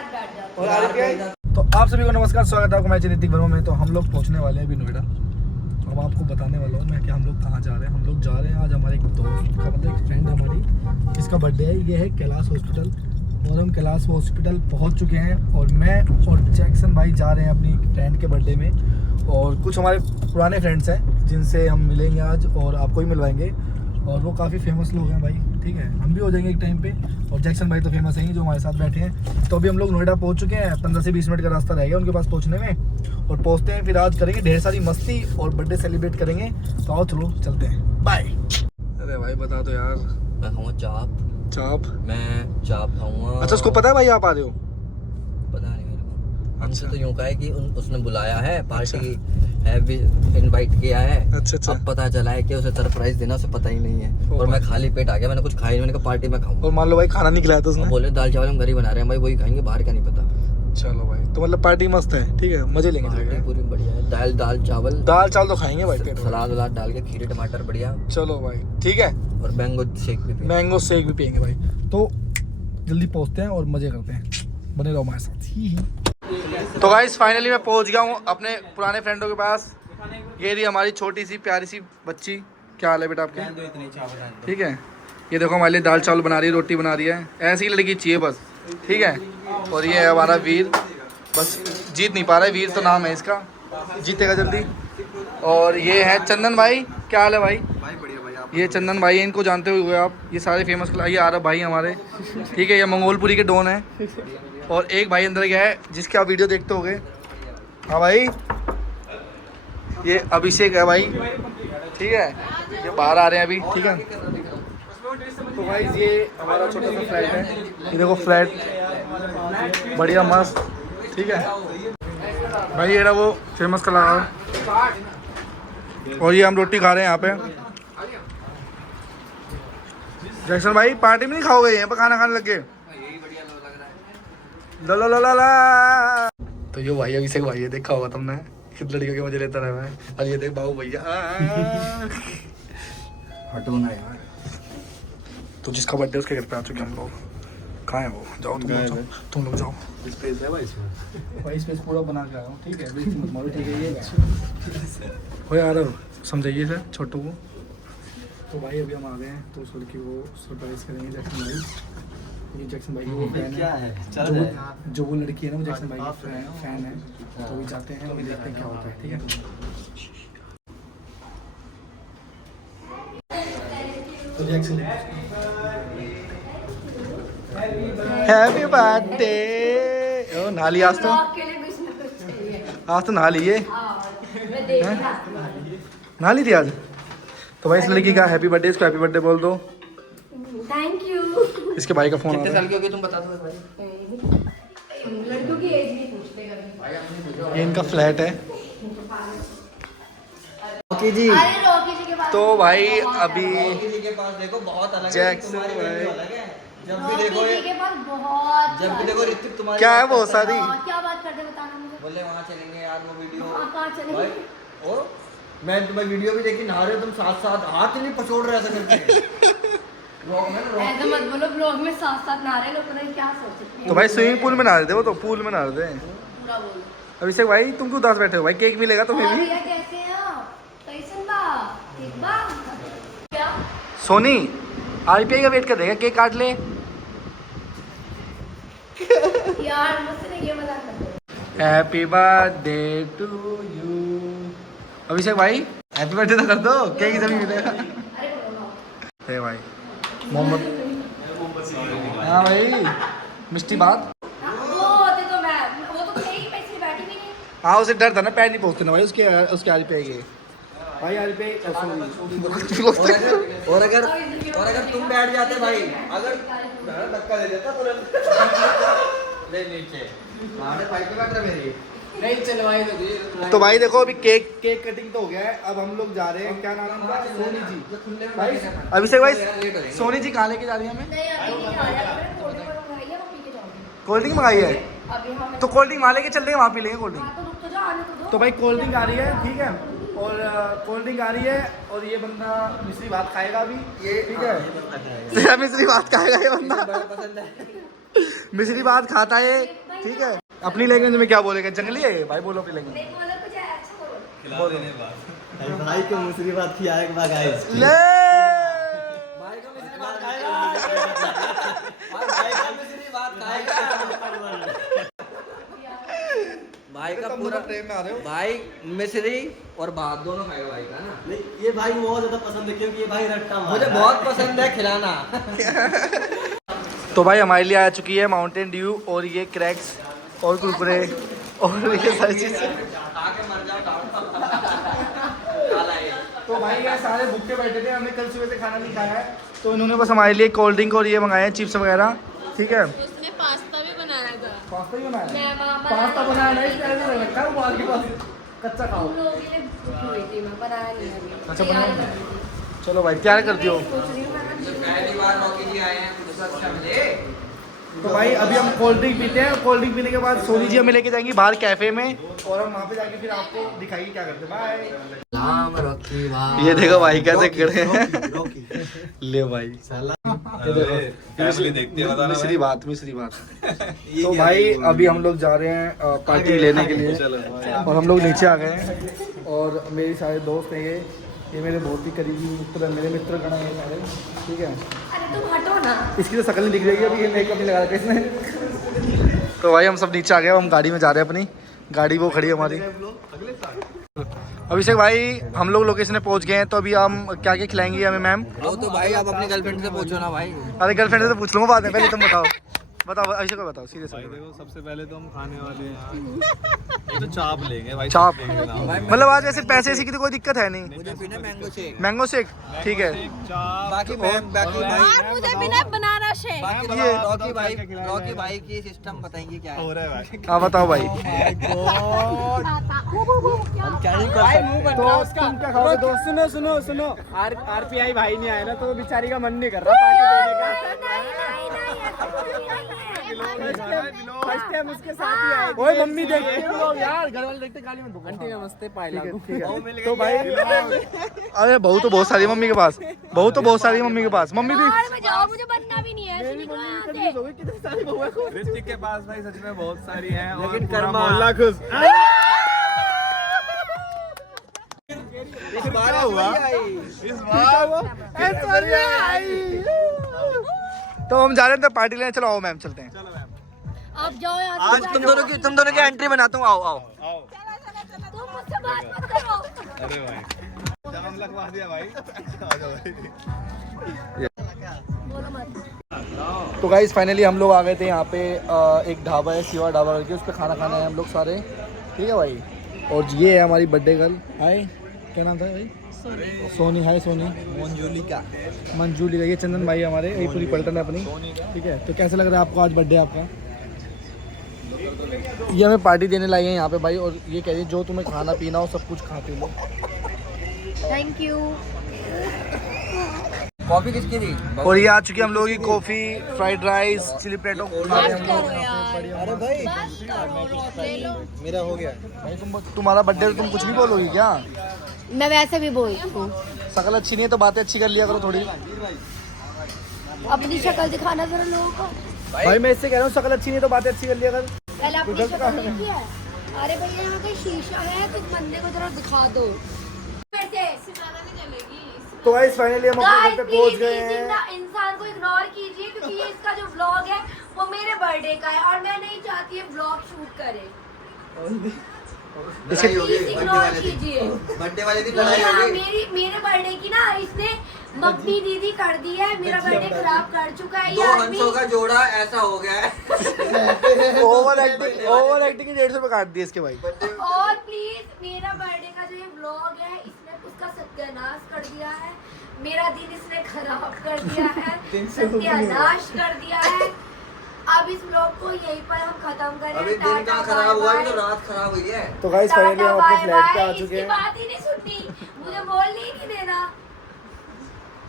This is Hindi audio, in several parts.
साथ बैठ जाते और तो आप सभी को नमस्कार, स्वागत है आपको मैं ऋतिक वर्मा में। तो हम लोग पहुंचने वाले हैं अभी नोएडा। अब आपको बताने वाला हूँ मैं कि हम लोग कहाँ जा रहे हैं। हम लोग जा रहे हैं आज हमारे एक दोस्त का मतलब एक फ्रेंड हमारी, जिसका बर्थडे है। ये है कैलाश हॉस्पिटल और हम कैलाश हॉस्पिटल पहुँच चुके हैं। और मैं और जैक्सन भाई जा रहे हैं अपनी फ्रेंड के बर्थडे में। और कुछ हमारे पुराने फ्रेंड्स हैं जिनसे हम मिलेंगे आज और आपको ही मिलवाएंगे। और वो काफ़ी फेमस लोग हैं भाई, ठीक है। हम भी हो जाएंगे एक टाइम पे। और जैक्सन भाई तो फेमस है ही जो हमारे साथ बैठे हैं। तो अभी हम लोग नोएडा पहुंच चुके हैं। 15 से 20 मिनट का रास्ता रह गया उनके पास पहुंचने में। और पहुंचते हैं फिर आज करेंगे ढेर सारी मस्ती और बर्थडे सेलिब्रेट करेंगे। तो आओ चलो चलते हैं, बाय। अरे भाई बता दो यार। मैं खाऊंगा चाप। मैं चाप खाऊंगा। अच्छा, उसको पता है भाई आप आ रहे हो? पता नहीं मेरे को। हमसे अच्छा। तो यूं कहा है कि उसने बुलाया है, पार्टी है, भी इनवाइट किया है। अच्छा। अब पता चला है कि उसे सरप्राइज देना उसे पता ही नहीं है। और मैं खाली पेट आ गया, मैंने कुछ खाया नहीं। मैंने कहा पार्टी में खाऊंगा। और मान लो भाई खाना नहीं खिलाया था उसने। बोले दाल चावल हम घर ही बना रहे हैं भाई, वही खाएंगे, बाहर का नहीं पता। चलो भाई, तो मतलब पार्टी मस्त है, ठीक है, मजे लेंगे। पार्टी पूरी बढ़िया है। दाल चावल तो खाएंगे भाई, पेट सलाद वलाद डाल के, खीरे टमाटर बढ़िया। चलो भाई ठीक है। और मैंगो शेक भी पियेंगे भाई। तो जल्दी पहुंचते हैं और मजे करते हैं, बने रहो हमारे साथ। तो गाइस फाइनली मैं पहुंच गया हूँ अपने पुराने फ्रेंडों के पास। ये रही हमारी छोटी सी प्यारी सी बच्ची। क्या हाल है बेटा आपके? ठीक है। ये देखो हमारे लिए दाल चावल बना रही है, रोटी बना रही है। ऐसी ही लड़की चाहिए बस, ठीक है। और ये है हमारा वीर, बस जीत नहीं पा रहा है। वीर तो नाम है इसका, जीतेगा जल्दी। और ये है चंदन भाई। क्या हाल है भाई? ये चंदन भाई है, इनको जानते हुए आप। ये सारे फेमस ये आरब भाई हमारे, ठीक है। ये मंगोलपुरी के डॉन है। और एक भाई अंदर गया है जिसके आप वीडियो देखते होगे। हाँ भाई, ये अभिषेक है भाई, ठीक है। ये बाहर आ रहे हैं अभी, ठीक है। तो भाई ये हमारा छोटा सा फ्लैट है। ये देखो फ्लैट बढ़िया मस्त, ठीक है भाई। ये रहा वो फेमस कलाकार। और ये हम रोटी खा रहे हैं यहाँ पे। जैक्सन भाई पार्टी में नहीं खाओगे? यहाँ पर खाना खाने लग गए। ला। तो ये भाई अभिषेक भाई है, देखा होगा तुमने, कितने लड़कियों के मजे लेता रहा है। और ये देख बाबू भैया। हटो ना यार। तो जिसका बर्थडे उसके घर पे आ चुके हम लोग। कहाँ है वो? जाओ तुम लोग जाओ। स्पेस है भाई इसमें। भाई स्पेस पूरा बना के आया हूँ, ठीक है। मत मारो, ठीक है। ये हो यार, समझाइए सर छोटू को। तो भाई अभी हम आ गए हैं, तो उस लड़की को सरप्राइज करेंगे जैक्सन भाई। ये जैक्सन भाई की वो फैन क्या है, है? जो वो लड़की है ना, वो जैक्सन भाई की फैन है। तो भी जाते हैं और देखते हैं क्या होता है, ठीक है। तो जैक्सन हैप्पी बर्थडे। ओ नाली आज तो, आज तो नहा लिए, नहा ली थी आज। तो भाई इस लड़की का हैप्पी बर्थडे, इसको हैप्पी बर्थडे बोल दो। Thank you. इसके भाई का फोन आ रहा है। साल की होगी तुम बता दो भाई। लड़कों की एज भी पूछते कभी। ये इनका फ्लैट है। ओके जी। अरे रॉकी जी के पास तो भाई अभी किसी के पास देखो बहुत अलग है, जैक्सन तुम्हारी भाई। वीडियो अलग है। रॉकी जी के पास बहुत जब भी देखो ऋतिक तुम्हारी क्या है बात वो करता सारी? क्या बात करते बताना मुझे। बोले वहाँ चलेंगे यार वो वीडियो। कहाँ चलेंगे? भाई और मैं तुम्हारी वीडियो भी देखी, नहा रहे हो तुम साथ साथ, हाथ ही नहीं पछोड़ रहे ऐसा करके। ऐसा मत बोलो, ब्लॉग में साथ साथ ना रहे लोग क्या सोचते हैं। तो भाई स्विमिंग पूल में नहा रहे थे वो, तो पूल में नहा रहे थे। पूरा बोलो। अभिषेक भाई तुम क्यों उदास बैठे हो भाई? केक मिलेगा तुम्हें और भी। भैया कैसे हैं आप? कैसन बा? ठीक बा? क्या? सोनी आरपीआई का वेट कर देगा, केक काट ले। यार मुझसे नहीं ये मजाक करते। Happy birthday to you. Abhishek भाई हैप्पी बर्थडे तो कर दो, केक जरूर मिलेगा। अरे बोलो ना। है भाई मोहम्मद। हाँ भाई मिष्टी बात। हाँ, वो होते तो मैं वो तो थे ही, मैं इसलिए बैठी भी नहीं। हाँ उसे डर था ना, पैर नहीं पहुँचते ना भाई उसके आरपीआई के भाई। आरपीआई और अगर तुम बैठ जाते भाई, अगर धक्का दे देता तुरंत ले नीचे पाइप पे बैठ रहा मेरी नहीं चलवाई तो भाई देखो अभी केक कटिंग तो हो गया है। अब हम लोग जा रहे हैं, क्या नाम है उनका? सोनी जी भाई। अभिषेक भाई सोनी जी कहाँ लेके जा रही है हमें? नहीं अभी नहीं आ रहा है, कोल्ड ड्रिंक मंगाई है, वो पी के जाऊंगी। कोल्ड ड्रिंक मंगाई है, अभी हम तो कोल्ड ड्रिंक वहाँ लेके चल देंगे, वहाँ पी लेंगे कोल्ड ड्रिंक। हाँ, तो रुक तो जाओ, आने तो दो। तो भाई कोल्ड ड्रिंक आ रही है, ठीक है। और कोल्ड ड्रिंक आ रही है। और ये बंदा मिश्री भात खाएगा अभी, ये ठीक है। मिश्री भात खाएगा ये बंदा, मिश्री भात खाता है। ठीक है। अपनी लैंग्वेज में क्या बोलेंगे? जंगली है ये? भाई बोलो अपनी लैंग्वेज। नहीं मतलब कुछ अच्छा बोलो। खिला देने बाद भाई को मुसरी बात खिलाने के बाद गाइस ले भाई का मिश्री बात खाएगा भाई का मिश्री बात खाएगा भाई का पूरा प्रेम में आ रहे हो। भाई मिश्री और भात दोनों खाएगा भाई का ना। नहीं, ये भाई को बहुत ज्यादा पसंद है क्योंकि ये भाई रट्टा मार मुझे बहुत पसंद है खिलाना। तो भाई हमारे लिए आ चुकी है माउंटेन ड्यू और ये क्रैक्स और कुरकुरे और ये सारी चीजें। आके मर जाओ तो भाई ये सारे भूखे बैठे थे, हमने कल सुबह से खाना नहीं खाया है, तो इन्होंने बस हमारे लिए कोल्ड ड्रिंक और ये मंगाए हैं, चिप्स वगैरह। ठीक है, उसने पास्ता भी बनाया था। पास्ता ही बनाया है? मैं पास्ता बनाया नहीं, इसलिए ऐसा लगता है उबाल के पास कच्चा खाओ। हम लोगों ने भूखी हुई थी, मैं बनाया नहीं अभी। अच्छा, तैयार बनाया कर रही थी। चलो भाई, क्या करती हो? मैं सोच रही हूँ मैं पहली बार रॉकी जी आए हैं कुछ अच्छा मिले। तो भाई अभी हम कोल्ड ड्रिंक पीते हैं, कोल्ड ड्रिंक पीने के बाद सोनी जी हमें लेके जाएंगी बाहर कैफे में, और हम वहाँ पे जाके फिर आपको दिखाएंगे क्या करते हैं। बाय। ये देखो भाई कैसे खड़े हैं। ले भाई ये देखो, देखते हैं मिश्री बात। तो भाई अभी हम लोग जा रहे हैं पार्टी लेने के लिए, और हम लोग नीचे आ गए हैं, और मेरे सारे दोस्त हैं ये मेरे बहुत ही करीबी मित्र, मेरे मित्र गण हैं सारे। ठीक है, अरे तुम हटो ना। इसकी तो शक्ल नहीं दिख रही है अभी, ये मेकअप नहीं लगा रखा इसने। तो भाई हम सब नीचे आ गए, हम गाड़ी में जा रहे हैं, अपनी गाड़ी वो खड़ी है हमारी। अभिषेक भाई हम लोग लोकेशन पे पहुंच गए हैं, तो अभी हम क्या क्या खिलाएंगे हमें मैम? वो तो भाई आप अपनी गर्लफ्रेंड से पूछो ना भाई। अरे गर्लफ्रेंड से तो पूछ लूँगा बाद में, पहले तुम बताओ अभिषेक को बताओ सीरियस। भाई देखो, सबसे पहले तो हम खाने वाले हैं तो चाप लेंगे भाई। चाप लेंगे ना। मतलब आज वैसे पैसे से की तो कोई दिक्कत है नहीं। मुझे पीना मैंगो शेक। मैंगो शेक ठीक है। चाप बाकी बाकी भाई और मुझे बिना बनाना शेक। बाकी ये- रॉकी भाई की सिस्टम बताएंगे क्या है। हो रहा है भाई। हाँ बताओ भाई। हम क्या ही कर सकते तो तुम क्या खाओगे दोस्त? सुनो आरपीआई भाई नहीं आया ना, तो बेचारी का मन नहीं कर रहा पार्टी देने का। फर्स्ट टाइम उसके साथ ही आए। ओए मम्मी देखते हैं लोग यार, घर वाले देखते गाली मत दो। आंटी नमस्ते पायला। ठीक है तो भाई, अरे बहू तो बहुत सारी है मम्मी के पास, बहू तो बहुत सारी है मम्मी के पास। मम्मी भी बाहर में जाओ, मुझे बनना भी नहीं है। ऐसे निकलो यहाँ से। कितनी सारी बहू है। ऋतिक के पास भाई सच में बहुत सारी हैं, और लेकिन पूरा कर्मा- मोहल्ला खुश। इस बार हुआ इस बार तो हम जा रहे हैं तो पार्टी लेने, चलो आओ मैम चलते हैं। आप जाओ यहाँ आज से। तुम दोनों की एंट्री बनाता हूँ। आओ तुम मुझसे बात मत करो। अरे भाई जाम लगवा दिया भाई। आ जाओ भाई। बोलो मत। तो गाइस फाइनली हम लोग आ गए थे यहाँ पे, एक ढाबा है शिवा ढाबा करके, उस पर खाना खाना है हम लोग सारे। ठीक है भाई, और ये है हमारी बर्थडे गर्ल। हाय, क्या नाम था भाई? सोनी। हाय सोनी। मंजूली का, ये चंदन भाई हमारे, ये पूरी पलटन है अपनी। ठीक है, तो कैसा लग रहा है आपको आज बर्थडे आपका? ये हमें पार्टी देने लाई है यहाँ पे भाई, और ये कह रही है जो तुम्हें खाना पीना हो सब कुछ खा P low. Thank you. Coffee किसकी थी? और ये आ चुकी है हम लोगों की कॉफ़ी, फ्राइड राइस, चिली प्लेटो। अरे भाई मेरा हो गया। भाई तुम्हारा बर्थडे, तुम कुछ भी बोलोगी क्या? मैं वैसे भी बोलती हूँ। शक्ल अच्छी नहीं है तो बातें अच्छी कर लिया करो थोड़ी। अपनी शक्ल दिखाना जरा लोगों को। भाई मैं इससे कह रहा हूँ शक्ल अच्छी नहीं है तो बातें अच्छी कर लिया कर। पहले अपनी गलत शक्ल कहा है। देखी है? अरे भैया यहाँ कहीं शीशा है, तो बंदे को जरा दिखा दो। तो गाइस फाइनली हम अपने घर पे पहुंच गए हैं। इंसान को इग्नोर कीजिए, क्योंकि ये इसका जो व्लॉग है वो मेरे बर्थडे का है, और मैं नहीं चाहती है व्लॉग शूट करे। लड़ाई हो गई प्लीज बर्थडे इग्नोर वाले दिन। कीजिए। बर्थडे वाले दिन लड़ाई हो हाँ, गई। मेरे बर्थडे की ना इसने मम्मी दीदी कर दी है, मेरा बर्थडे खराब कर चुका है दो ये आदमी। हंसों का जोड़ा ऐसा हो गया है। ओवर एक्टिंग की 150 रुपए काट दिए इसके भाई। और प्लीज मेरा बर्थडे का जो ये व्लॉग है, इसने उसका सत्यानाश कर दिया है। मेरा दिन इसने खराब कर दिया है, सत्यानाश कर दिया है। अब इस व्लॉग को यहीं पर हम खत्म करें। अभी दिन का खराब हुआ है तो रात खराब हुई है। तो गाइस फाइनली हम अपने फ्लैट पे आ चुके इसकी हैं। बात ही नहीं सुननी, मुझे बोलने ही नहीं देना।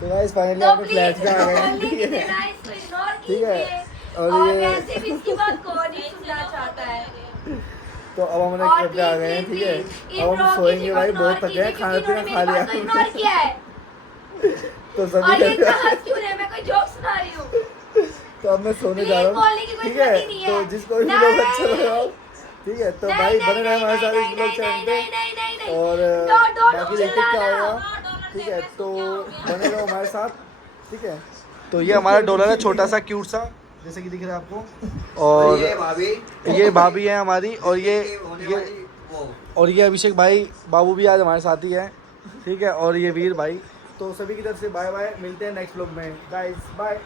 तो गाइस फाइनली तो अपने फ्लैट प्लीज पे आ गए बोलने हैं। नहीं ठीक है, देना, इसको इग्नोर ठीक है। कीजिए। और और ये- वैसे भी इसकी बात कौन ही सुनना चाहता है। तो अब हम अपने और घर पे आ गए हैं। प्लीज, ठीक है, प्लीज, अब हम इन सोएंगे लोगों भाई, की बहुत इग्नोर थके हैं, कीजिए, खाना क्योंकि पीना खा इन्होंने मेरी बात को लिया। इग्नोर किया है। तो और सभी ये कहते इतना हैं हंस क्यों रहे हैं? मैं कोई जोक्स सुना रही हूँ। तो अब मैं सोने जा Please रहा बोलने की हूँ, कोई ठीक है? जरूरत ही नहीं है। तो जिसको भी ब्लॉग अच्छा नहीं। लगा हो, ठीक है, तो नहीं, भाई नहीं, बने रहे हमारे साथ नहीं, इस ब्लॉग नहीं, चैनल पे। नहीं, नहीं, नहीं। और don't बाकी देखते क्या चिल्लाना। होगा, ठीक है? तो बने रहो हमारे साथ, ठीक है? तो ये हमारा डॉलर है, छोटा सा क्यूट सा, जैसे कि दिख रहा है आपको। और ये भाभी ये भाभी है हमारी, और ये होने ये वाली वो और ये अभिषेक भाई बाबू भी आज हमारे साथ ही है, ठीक है? और ये वीर भाई। तो सभी की तरफ से बाय बाय, मिलते हैं नेक्स्ट व्लॉग में गाइस, बाय।